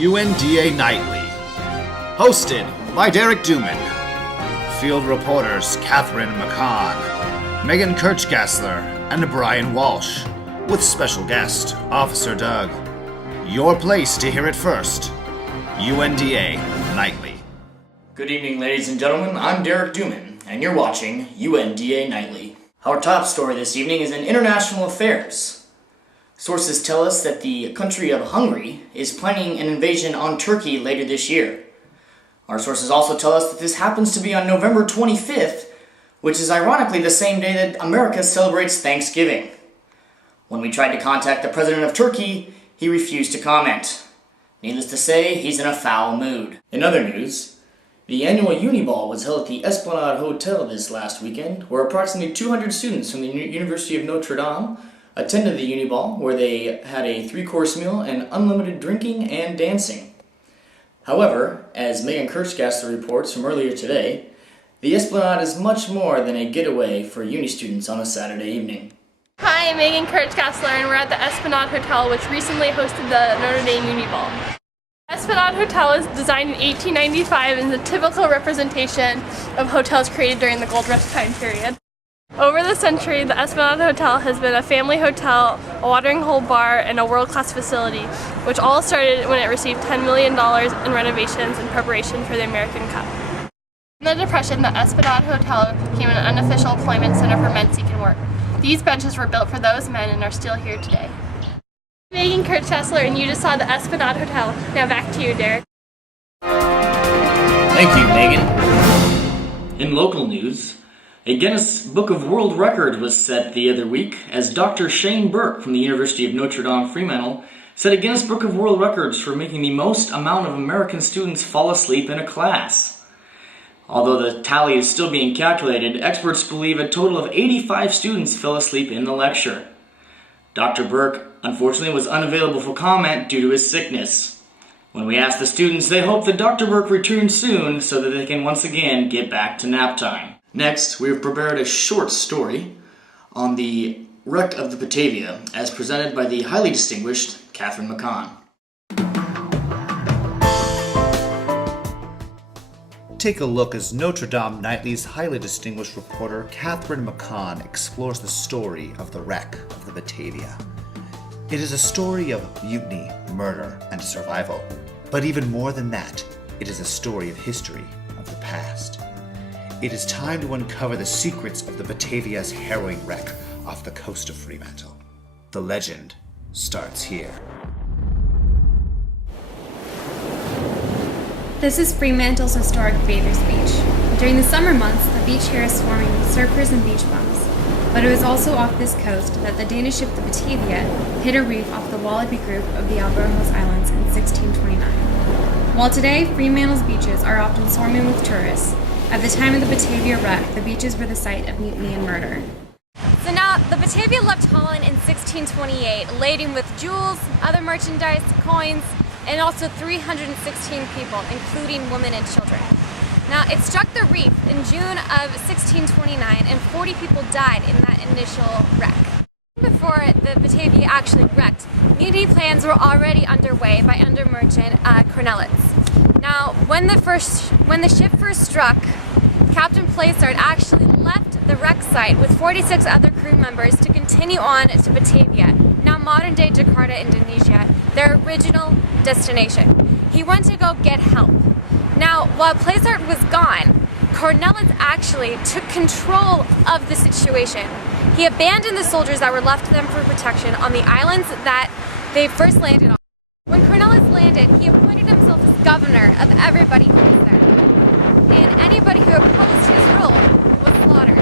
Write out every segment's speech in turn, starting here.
UNDA Nightly. Hosted by Derek Duman. Field reporters Catherine McCann, Megan Kirchgassler, and Brian Walsh, with special guest Officer Doug. Your place to hear it first. UNDA Nightly. Good evening, ladies and gentlemen. I'm Derek Duman, and you're watching UNDA Nightly. Our top story this evening is in international affairs. Sources tell us that the country of Hungary is planning an invasion on Turkey later this year. Our sources also tell us that this happens to be on November 25th, which is ironically the same day that America celebrates Thanksgiving. When we tried to contact the president of Turkey, he refused to comment. Needless to say, he's in a foul mood. In other news, the annual Uniball was held at the Esplanade Hotel this last weekend, where approximately 200 students from the University of Notre Dame attended the Uniball, where they had a 3-course meal and unlimited drinking and dancing. However, as Megan Kirchgassler reports from earlier today, the Esplanade is much more than a getaway for uni students on a Saturday evening. Hi, I'm Megan Kirchgassler, and we're at the Esplanade Hotel, which recently hosted the Notre Dame Uniball. Esplanade Hotel was designed in 1895 and is a typical representation of hotels created during the Gold Rush time period. Over the century, the Esplanade Hotel has been a family hotel, a watering hole bar, and a world-class facility, which all started when it received $10 million in renovations in preparation for the American Cup. In the Depression, the Esplanade Hotel became an unofficial employment center for men seeking work. These benches were built for those men and are still here today. Megan Kirchgassler, and you just saw the Esplanade Hotel. Now back to you, Derek. Thank you, Megan. In local news, a Guinness Book of World Record was set the other week as Dr. Shane Burke from the University of Notre Dame Fremantle set a Guinness Book of World Records for making the most amount of American students fall asleep in a class. Although the tally is still being calculated, experts believe a total of 85 students fell asleep in the lecture. Dr. Burke, unfortunately, was unavailable for comment due to his sickness. When we asked the students, they hope that Dr. Burke returns soon so that they can once again get back to nap time. Next, we have prepared a short story on the wreck of the Batavia, as presented by the highly distinguished Catherine McCann. Take a look as Notre Dame Nightly's highly distinguished reporter Catherine McCann explores the story of the wreck of the Batavia. It is a story of mutiny, murder, and survival. But even more than that, it is a story of history, of the past. It is time to uncover the secrets of the Batavia's harrowing wreck off the coast of Fremantle. The legend starts here. This is Fremantle's historic bathers beach. During the summer months, the beach here is swarming with surfers and beach bums. But it was also off this coast that the Danish ship the Batavia hit a reef off the Wallaby group of the Albertos Islands in 1629. While today, Fremantle's beaches are often swarming with tourists, at the time of the Batavia wreck, the beaches were the site of mutiny and murder. So now, the Batavia left Holland in 1628, laden with jewels, other merchandise, coins, and also 316 people, including women and children. Now, it struck the reef in June of 1629, and 40 people died in that initial wreck. Before the Batavia actually wrecked, mutiny plans were already underway by under merchant Cornelius. Now, when the ship first struck, Captain Plaisard actually left the wreck site with 46 other crew members to continue on to Batavia, now modern-day Jakarta, Indonesia, their original destination. He went to go get help. Now, while Plaisard was gone, Cornelius actually took control of the situation. He abandoned the soldiers that were left to them for protection on the islands that they first landed on. When Cornelius landed, he appointed himself as governor of everybody who was there. And anybody who opposed his rule was slaughtered.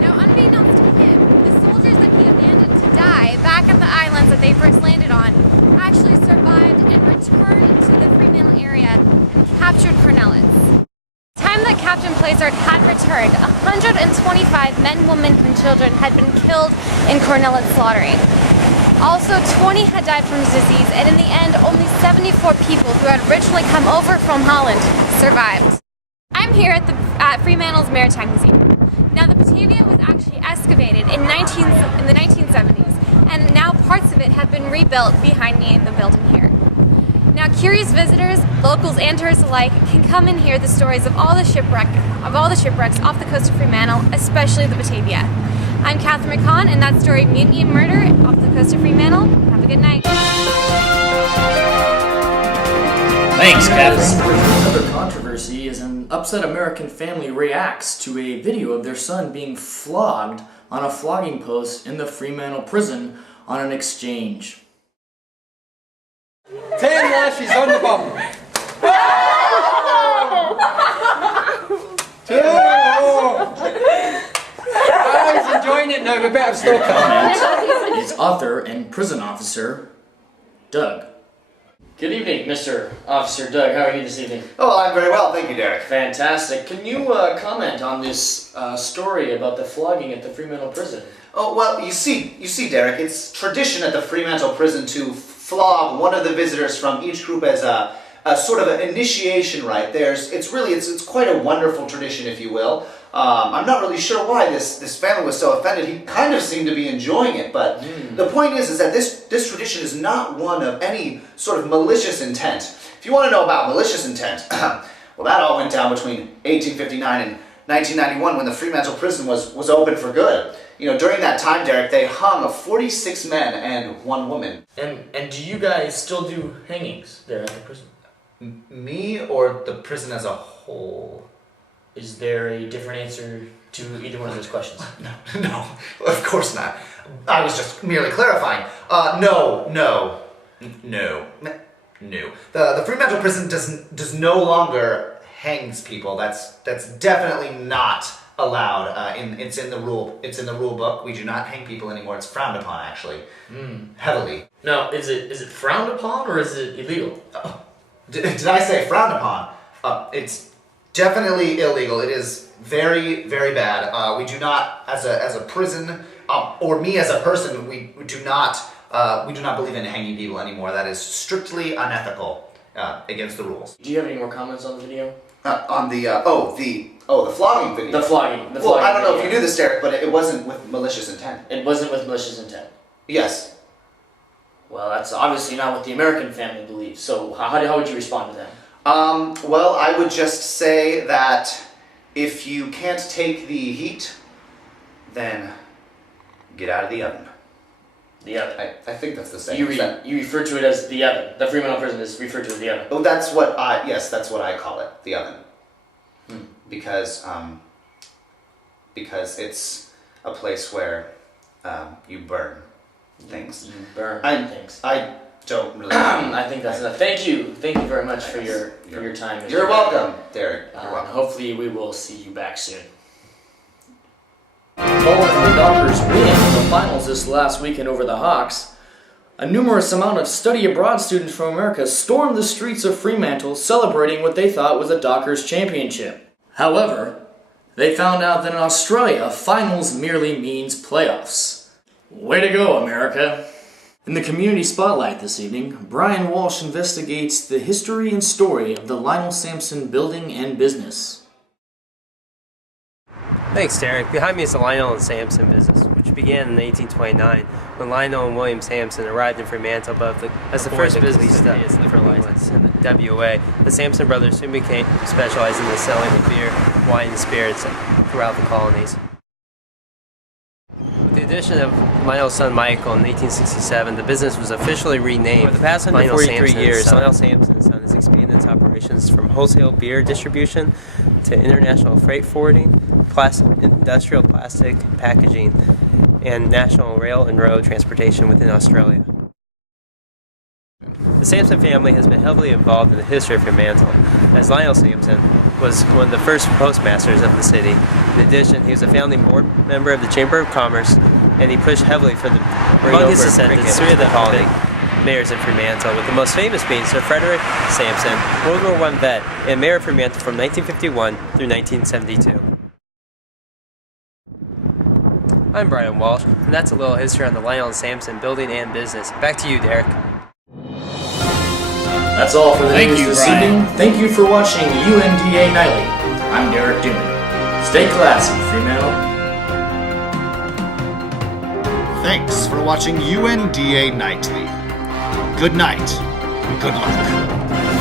Now, unbeknownst to him, the soldiers that he abandoned to die back at the islands that they first landed on actually survived and returned to the Fremantle area and captured Cornelius. By the time that Captain Plaisard had returned, 125 men, women, and children had been killed in Cornelius' slaughtering. Also, 20 had died from disease, and in the end, only 74 people who had originally come over from Holland survived. I'm here at Fremantle's Maritime Museum. Now, the Batavia was actually excavated in the 1970s, and now parts of it have been rebuilt behind me in the building here. Now, Now, curious visitors, locals and tourists alike, can come and hear the stories of all the shipwrecks off the coast of Fremantle, especially the Batavia. I'm Catherine McCann, and that story, Mutiny and Murder off the coast of Fremantle. Have a good night. Thanks, Catherine. Another controversy is an upset American family reacts to a video of their son being flogged on a flogging post in the Fremantle prison on an exchange. 10 lashes on the bottom. 2 more. I was enjoying it now, we better stop. Comment is author and prison officer Doug. Good evening, Mr. Officer Doug. How are you this evening? Oh, I'm very well, thank you, Derek. Fantastic. Can you comment on this story about the flogging at the Fremantle prison? Oh, well, you see, Derek, it's tradition at the Fremantle prison to flog one of the visitors from each group as a sort of an initiation rite. It's quite a wonderful tradition, if you will. I'm not really sure why this family was so offended. He kind of seemed to be enjoying it, but the point is that this tradition is not one of any sort of malicious intent. If you want to know about malicious intent, well, that all went down between 1859 and 1991 when the Fremantle prison was open for good. You know, during that time, Derek, they hung 46 men and 1 woman. And do you guys still do hangings there at the prison? Me or the prison as a whole? Is there a different answer to either one of those questions? No, of course not. I was just merely clarifying. No. The Fremantle prison does no longer hangs people. That's definitely not allowed. It's in the rule book. We do not hang people anymore. It's frowned upon, actually, heavily. Now, is it frowned upon or is it illegal? Did I say frowned upon? It's definitely illegal. It is very, very bad. We do not, as a prison, or me as a person, we do not believe in hanging people anymore. That is strictly unethical, against the rules. Do you have any more comments on the video? The flogging video. The flogging. Well, I don't know if you knew this, Derek, but it wasn't with malicious intent. It wasn't with malicious intent. Yes. Well, that's obviously not what the American family believes. So how would you respond to them? Well, I would just say that if you can't take the heat, then get out of the oven. The oven. I think that's the same. You refer to it as the oven. The Fremantle prison is referred to as the oven. Oh, that's what I call it, the oven. Because it's a place where you burn things. You burn things. I don't really. I think that's enough. Thank you very much for your time. Mr. You're welcome, Derek. You're welcome. Hopefully, we will see you back soon. Following the Dockers' win in the finals this last weekend over the Hawks, a numerous amount of study abroad students from America stormed the streets of Fremantle celebrating what they thought was a Dockers championship. However, they found out that in Australia, finals merely means playoffs. Way to go, America! In the community spotlight this evening, Brian Walsh investigates the history and story of the Lionel Sampson building and business. Thanks, Derek. Behind me is the Lionel and Sampson business, which began in 1829 when Lionel and William Sampson arrived in Fremantle as the first business for license in the WA. The Sampson brothers soon became specialized in the selling of beer, wine, and spirits throughout the colonies. With the addition of Lionel's son Michael in 1867, the business was officially renamed. For the past 143 years, Lionel Sampson & Son has expanded its operations from wholesale beer distribution to international freight forwarding, industrial plastic packaging, and national rail and road transportation within Australia. The Sampson family has been heavily involved in the history of Fremantle, as Lionel Sampson was one of the first postmasters of the city. In addition, he was a founding board member of the Chamber of Commerce, and he pushed heavily for the among his descendants, 3 of the colony mayors of Fremantle, with the most famous being Sir Frederick Sampson, World War I vet, and mayor of Fremantle from 1951 through 1972. I'm Brian Walsh, and that's a little history on the Lionel and Sampson building and business. Back to you, Derek. That's all for the news this evening. Thank you for watching UNDA Nightly. I'm Derek Duman. Stay classy, Fremantle. Thanks for watching UNDA Nightly. Good night, Good luck.